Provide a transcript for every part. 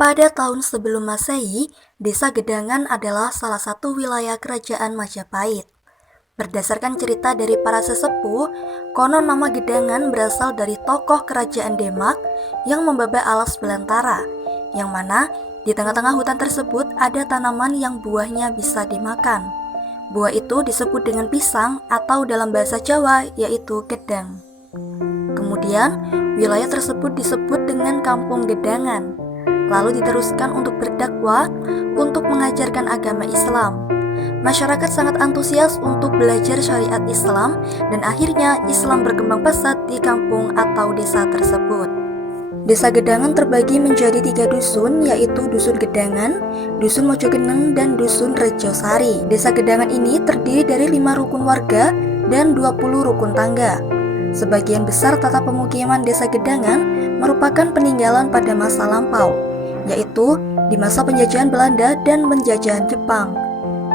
Pada tahun sebelum Masehi, Desa Gedangan adalah salah satu wilayah kerajaan Majapahit. Berdasarkan cerita dari para sesepuh, konon nama Gedangan berasal dari tokoh kerajaan Demak yang membebak alas belantara, yang mana di tengah-tengah hutan tersebut ada tanaman yang buahnya bisa dimakan. Buah itu disebut dengan pisang atau dalam bahasa Jawa yaitu gedang. Kemudian, wilayah tersebut disebut dengan Kampung Gedangan. Lalu diteruskan untuk berdakwah untuk mengajarkan agama Islam. Masyarakat sangat antusias untuk belajar syariat Islam dan akhirnya Islam berkembang pesat di kampung atau desa tersebut. Desa Gedangan terbagi menjadi 3 dusun, yaitu Dusun Gedangan, Dusun Mojogeneng, dan Dusun Rejosari. Desa Gedangan ini terdiri dari 5 rukun warga dan 20 rukun tangga. Sebagian besar tata pemukiman Desa Gedangan merupakan peninggalan pada masa lampau, yaitu di masa penjajahan Belanda dan penjajahan Jepang,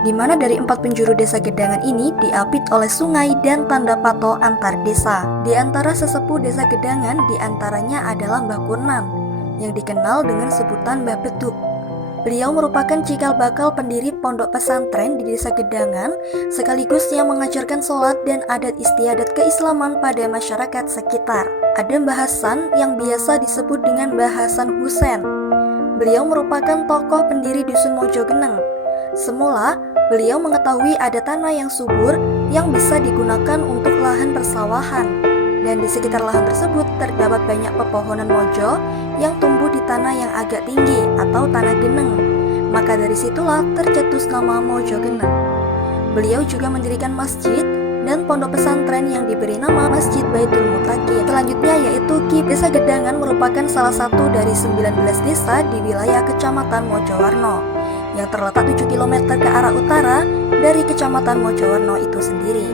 di mana dari 4 penjuru Desa Gedangan ini diapit oleh sungai dan tanda pato antar desa. Di antara sesepuh Desa Gedangan diantaranya adalah Mbah Purnan, yang dikenal dengan sebutan Mbah Beduk. Beliau merupakan cikal bakal pendiri pondok pesantren di Desa Gedangan, sekaligus yang mengajarkan sholat dan adat istiadat keislaman pada masyarakat sekitar. Ada Mbah Hasan yang biasa disebut dengan Mbah Hasan Husein. Beliau merupakan tokoh pendiri Dusun Mojogeneng. Semula, beliau mengetahui ada tanah yang subur yang bisa digunakan untuk lahan persawahan, dan di sekitar lahan tersebut terdapat banyak pepohonan mojo yang tumbuh di tanah yang agak tinggi atau tanah geneng. Maka dari situlah tercetus nama Mojogeneng. Beliau juga mendirikan masjid dan pondok pesantren yang diberi nama Masjid Baitul Mutakin. Selanjutnya yaitu KIP. Desa Gedangan merupakan salah satu dari 19 desa di wilayah Kecamatan Mojowarno yang terletak 7 km ke arah utara dari Kecamatan Mojowarno itu sendiri.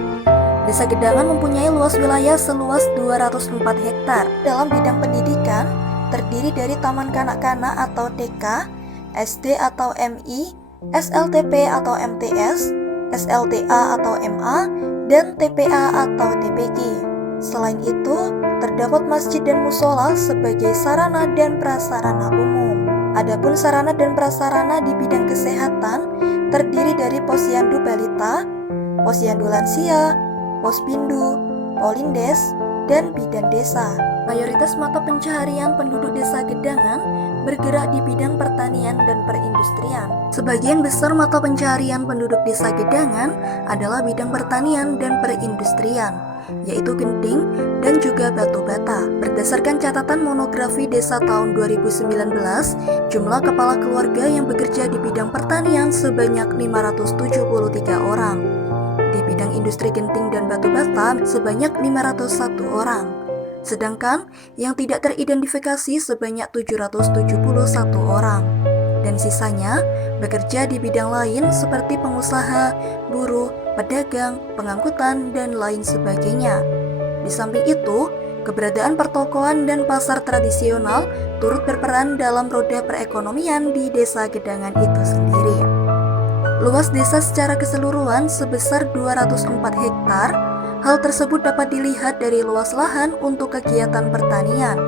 Desa Gedangan mempunyai luas wilayah seluas 204 hektar. Dalam bidang pendidikan, terdiri dari Taman Kanak-kanak atau TK, SD atau MI, SLTP atau MTS, SLTA atau MA, dan TPA atau TPQ. Selain itu, terdapat masjid dan musola sebagai sarana dan prasarana umum. Adapun sarana dan prasarana di bidang kesehatan terdiri dari Posyandu Balita, Posyandu Lansia, Pospindu, Polindes, dan Bidan Desa. Mayoritas mata pencaharian penduduk Desa Gedangan bergerak di bidang pertanian dan perindustrian. Sebagian besar mata pencaharian penduduk Desa Gedangan adalah bidang pertanian dan perindustrian, yaitu genting dan juga batu bata. Berdasarkan catatan monografi desa tahun 2019, jumlah kepala keluarga yang bekerja di bidang pertanian sebanyak 573 orang. Di bidang industri genting dan batu bata sebanyak 501 orang. Sedangkan yang tidak teridentifikasi sebanyak 771 orang, dan sisanya bekerja di bidang lain seperti pengusaha, buruh, pedagang, pengangkutan, dan lain sebagainya. Di samping itu, keberadaan pertokoan dan pasar tradisional turut berperan dalam roda perekonomian di Desa Gedangan itu sendiri. Luas desa secara keseluruhan sebesar 204 hektar. Hal tersebut dapat dilihat dari luas lahan untuk kegiatan pertanian,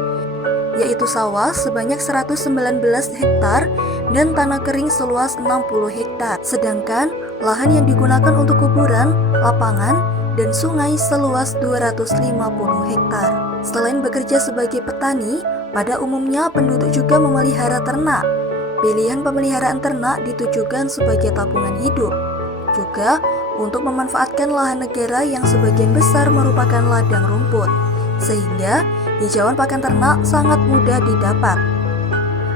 yaitu sawah sebanyak 119 hektar dan tanah kering seluas 60 hektar. Sedangkan lahan yang digunakan untuk kuburan, lapangan, dan sungai seluas 250 hektar. Selain bekerja sebagai petani, pada umumnya penduduk juga memelihara ternak. Pilihan pemeliharaan ternak ditujukan sebagai tabungan hidup, juga untuk memanfaatkan lahan negara yang sebagian besar merupakan ladang rumput, sehingga hijauan pakan ternak sangat mudah didapat.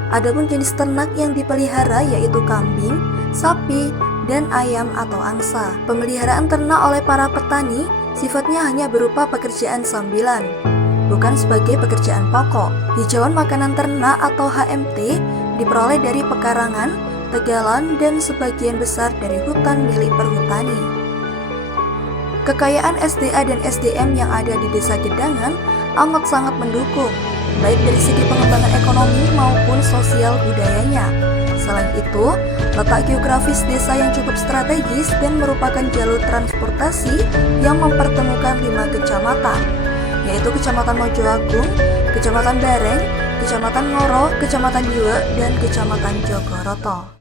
Adapun jenis ternak yang dipelihara yaitu kambing, sapi, dan ayam atau angsa. Pemeliharaan ternak oleh para petani sifatnya hanya berupa pekerjaan sambilan, bukan sebagai pekerjaan pokok. Hijauan makanan ternak atau HMT diperoleh dari pekarangan, tegalan, dan sebagian besar dari hutan milik perhutani. Kekayaan SDA dan SDM yang ada di Desa Gedangan amat sangat mendukung, baik dari segi pengembangan ekonomi maupun sosial budayanya. Selain itu, letak geografis desa yang cukup strategis dan merupakan jalur transportasi yang mempertemukan 5 kecamatan, yaitu Kecamatan Mojoagung, Kecamatan Bareng, Kecamatan Ngoro, Kecamatan Jiwa, dan Kecamatan Jogoroto.